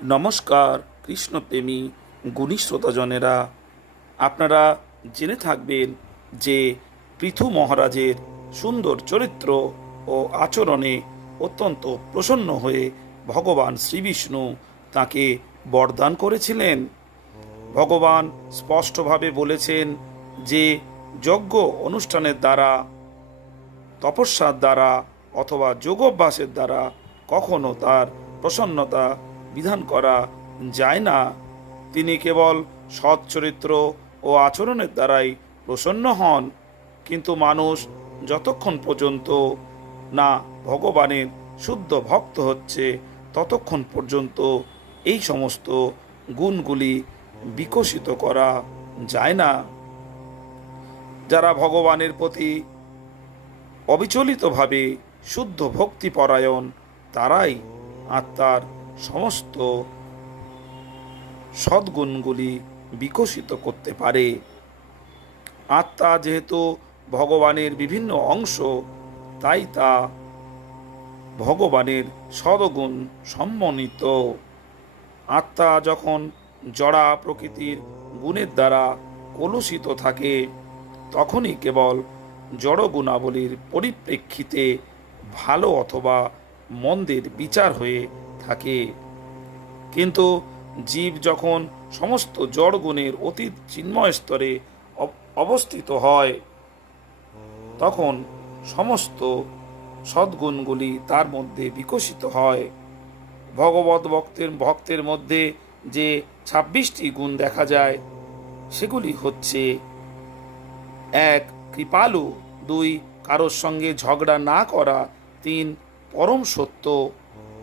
নমস্কার কৃষ্ণপ্রেমী গুণী শ্রোতাজনেরা, আপনারা জেনে থাকবেন যে পৃথু মহারাজের সুন্দর চরিত্র ও আচরণে অত্যন্ত প্রসন্ন হয়ে ভগবান শ্রীবিষ্ণু তাকে বরদান করেছিলেন। ভগবান স্পষ্টভাবে বলেছেন যে যজ্ঞ অনুষ্ঠানের দ্বারা, তপস্যার দ্বারা অথবা যোগাভ্যাসের দ্বারা কখনো তার প্রসন্নতা বিধান করা যায় না। তিনি কেবল সৎ চরিত্র ও আচরণের দ্বারাই প্রসন্ন হন। কিন্তু মানুষ যতক্ষণ পর্যন্ত না ভগবানের শুদ্ধ ভক্ত হচ্ছে, ততক্ষণ পর্যন্ত এই সমস্ত গুণগুলি বিকশিত করা যায় না। যারা ভগবানের প্রতি অবিচলিতভাবে শুদ্ধ ভক্তিপরায়ণ, তারাই আত্মার সমস্ত সদ্গুণগুলি বিকশিত করতে পারে। আত্মা যেহেতু ভগবানের বিভিন্ন অংশ, তাই তা ভগবানের সদ্গুণ সমন্বিত। আত্মা যখন জড়া প্রকৃতির গুণের দ্বারা কলুষিত থাকে, তখনই কেবল জড় গুণাবলীর পরিপ্রেক্ষিতে ভালো অথবা মন্দের বিচার হয়ে থাকে। কিন্তু জীব যখন সমস্ত জড় গুণের অতি চিন্ময় স্তরে অবস্থিত হয়, তখন সমস্ত সদ্গুণগুলি তার মধ্যে বিকশিত হয়। ভগবত ভক্তের মধ্যে যে ২৬টি গুণ দেখা যায়, সেগুলি হচ্ছে: ১. কৃপালু, ২. কারোর সঙ্গে ঝগড়া না করা, ৩. পরম সত্য,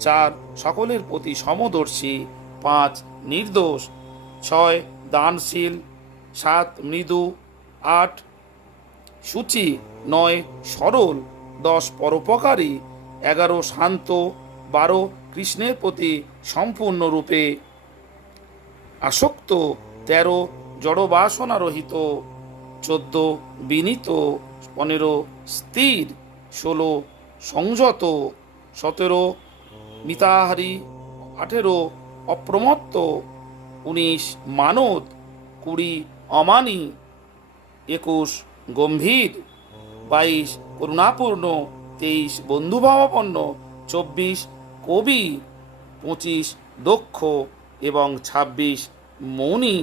৪. সকলের প্রতি সমদর্শী, ৫. নির্দোষ, ৬. দানশীল, ৭. মৃদু, ৮. সূচি, ৯. সরল, ১০. পরোপকারী, ১১. শান্ত, ১২. কৃষ্ণের প্রতি সম্পূর্ণরূপে আসক্ত, ১৩. জড়বাসনা রহিত, ১৪. বিনীত, ১৫. স্থির, ১৬. সংযত, ১৭. মিতাহারী, ১৮. অপ্রমত্ত, ১৯. মানদ, ২০. অমানী, ২১. গম্ভীর, ২২. করুণাপূর্ণ, ২৩. বন্ধুভাবাপন্ন, ২৪. কবি, ২৫. দক্ষ এবং ২৬. মৌনী।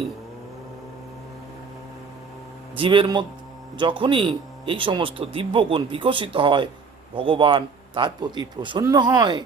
জীবের মধ্যে যখনই এই সমস্ত দিব্যগুণ বিকশিত হয়, ভগবান তার প্রতি প্রসন্ন হয়।